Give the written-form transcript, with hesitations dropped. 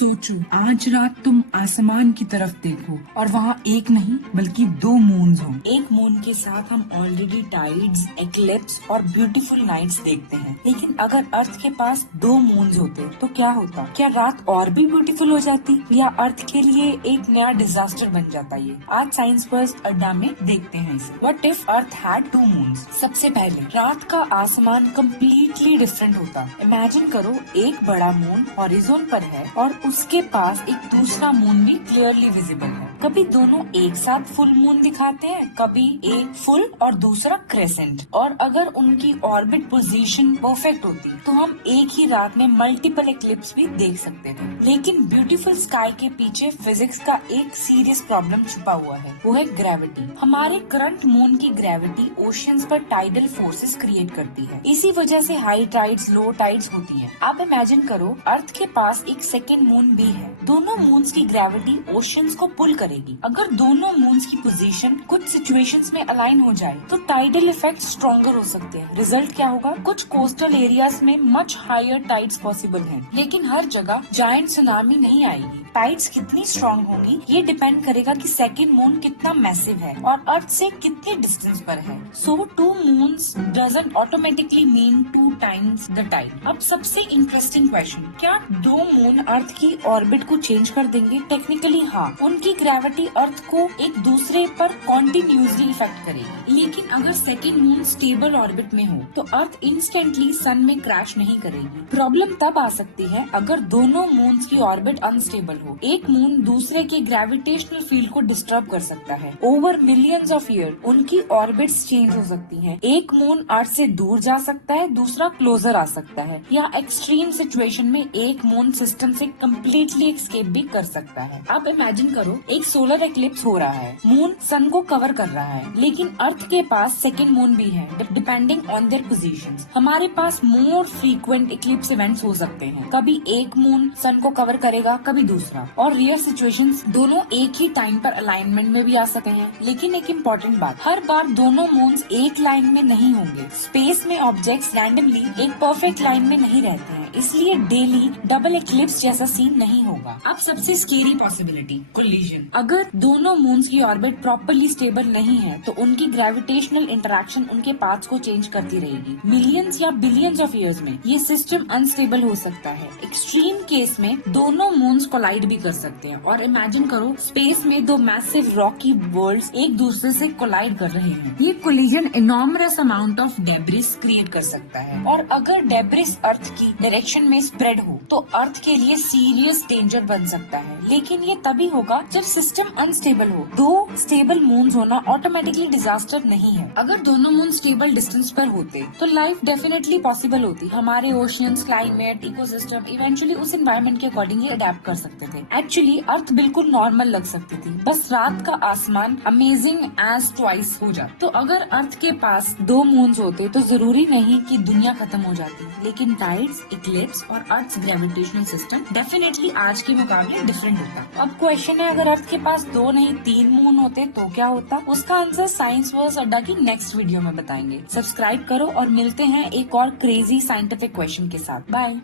सोचो, आज रात तुम आसमान की तरफ देखो और वहाँ एक नहीं बल्कि दो मून्स हो। एक मून के साथ हम ऑलरेडी टाइड्स, एक्लिप्स और ब्यूटीफुल नाइट्स देखते हैं, लेकिन अगर अर्थ के पास दो मून्स होते तो क्या होता? क्या रात और भी ब्यूटीफुल हो जाती या अर्थ के लिए एक नया डिजास्टर बन जाता? ये आज साइंस बस अड्डा में देखते हैं इसे। What if Earth had two moons? सबसे पहले रात का आसमान कम्प्लीटली डिफरेंट होता। इमेजिन करो, एक बड़ा मून हॉरिजॉन पर है और उसके पास एक दूसरा मून भी क्लियरली विजिबल है। कभी दोनों एक साथ फुल मून दिखाते हैं, कभी एक फुल और दूसरा क्रेसेंट। और अगर उनकी ऑर्बिट पोजीशन परफेक्ट होती तो हम एक ही रात में मल्टीपल एक्लिप्स भी देख सकते थे। लेकिन ब्यूटीफुल स्काई के पीछे फिजिक्स का एक सीरियस प्रॉब्लम छुपा हुआ है, वो है ग्रेविटी। हमारे करंट मून की ग्रेविटी ओशियंस पर टाइडल फोर्सेस क्रिएट करती है। इसी वजह से हाई टाइड्स, लो टाइड्स होती है। आप इमेजिन करो, अर्थ के पास एक सेकेंड मून भी है। दोनों मून्स की ग्रेविटी ओशियंस को पुल करेगी। अगर दोनों मून्स की पोजीशन कुछ सिचुएशंस में अलाइन हो जाए तो टाइडल इफेक्ट स्ट्रॉन्गर हो सकते हैं। रिजल्ट क्या होगा? कुछ कोस्टल एरियाज में मच हायर टाइड्स पॉसिबल हैं, लेकिन हर जगह जायंट सुनामी नहीं आएगी। टाइड्स कितनी स्ट्रॉन्ग होगी ये डिपेंड करेगा कि सेकेंड मून कितना मैसिव है और अर्थ से कितने डिस्टेंस पर है। So two moons doesn't automatically mean two times the tide. अब सबसे इंटरेस्टिंग क्वेश्चन, क्या दो मून अर्थ की ऑर्बिट को चेंज कर देंगे? टेक्निकली हाँ, उनकी ग्रेविटी अर्थ को एक दूसरे पर कॉन्टिन्यूसली इफेक्ट करेगी। लेकिन अगर सेकेंड मून स्टेबल ऑर्बिट में हो तो अर्थ इंस्टेंटली सन में क्रैश नहीं करेगी। प्रॉब्लम तब आ सकती है अगर दोनों मून्स की ऑर्बिट अनस्टेबल हो। एक मून दूसरे के ग्रेविटेशनल फील्ड को डिस्टर्ब कर सकता है। ओवर मिलियंस ऑफ ईयर उनकी ऑर्बिट्स चेंज हो सकती हैं। एक मून अर्थ से दूर जा सकता है, दूसरा क्लोजर आ सकता है, या एक्सट्रीम सिचुएशन में एक मून सिस्टम से कम्प्लीटली एस्केप भी कर सकता है। आप इमेजिन करो, एक सोलर एक्लिप्स हो रहा है, मून सन को कवर कर रहा है, लेकिन अर्थ के पास सेकेंड मून भी है। डिपेंडिंग ऑन देयर पोजीशंस हमारे पास मोर फ्रीक्वेंट एक्लिप्स इवेंट्स हो सकते हैं। कभी एक मून सन को कवर करेगा, कभी दूसरा। और रियर सिचुएशंस दोनों एक ही टाइम पर अलाइनमेंट में भी आ सकते हैं। लेकिन एक इम्पोर्टेंट बात, हर बार दोनों मून्स एक लाइन में नहीं होंगे। स्पेस में ऑब्जेक्ट्स रैंडमली एक परफेक्ट लाइन में नहीं रहते हैं, इसलिए डेली डबल एक्लिप्स जैसा सीन नहीं होगा। अब सबसे स्केरी पॉसिबिलिटी, कोलिजन। अगर दोनों मून्स की ऑर्बिट प्रॉपर्ली स्टेबल नहीं है तो उनकी ग्रेविटेशनल इंटरैक्शन उनके पाथ्स को चेंज करती रहेगी। मिलियंस या बिलियंस ऑफ ईयर्स में ये सिस्टम अनस्टेबल हो सकता है। एक्सट्रीम केस में दोनों मून्स कोलाइड भी कर सकते हैं। और इमेजिन करो, स्पेस में दो मैसिव रॉकी वर्ल्ड्स एक दूसरे से कोलाइड कर रहे हैं। ये collision enormous amount of debris create कर सकता है, और अगर डेब्रिस अर्थ की डायरेक्शन में स्प्रेड हो तो अर्थ के लिए सीरियस डेंजर बन सकता है। लेकिन ये तभी होगा जब सिस्टम अनस्टेबल हो। दो स्टेबल मून्स होना ऑटोमेटिकली डिजास्टर नहीं है। अगर दोनों मून स्टेबल डिस्टेंस पर होते तो लाइफ डेफिनेटली पॉसिबल होती। हमारे ओशियंस, क्लाइमेट, इकोसिस्टम इवेंचुअली उस एनवायरनमेंट के अकॉर्डिंगली अडेप्ट कर सकते थे। एक्चुअली अर्थ बिल्कुल नॉर्मल लग सकती थी, बस रात का आसमान अमेजिंग एज ट्वाइस हो जाता। तो अगर अर्थ के पास दो मून्स होते तो जरूरी नहीं कि दुनिया खत्म हो जाती, लेकिन टाइड्स, इक्लिप्स और अर्थ ग्रेविटेशनल सिस्टम डेफिनेटली आज के मुकाबले डिफरेंट होता। अब क्वेश्चन है, अगर अर्थ के पास दो नहीं 3 मून होते तो क्या होता? उसका आंसर साइंस वर्स अड्डा की नेक्स्ट वीडियो में बताएंगे। सब्सक्राइब करो और मिलते हैं एक और क्रेजी साइंटिफिक क्वेश्चन के साथ। बाय।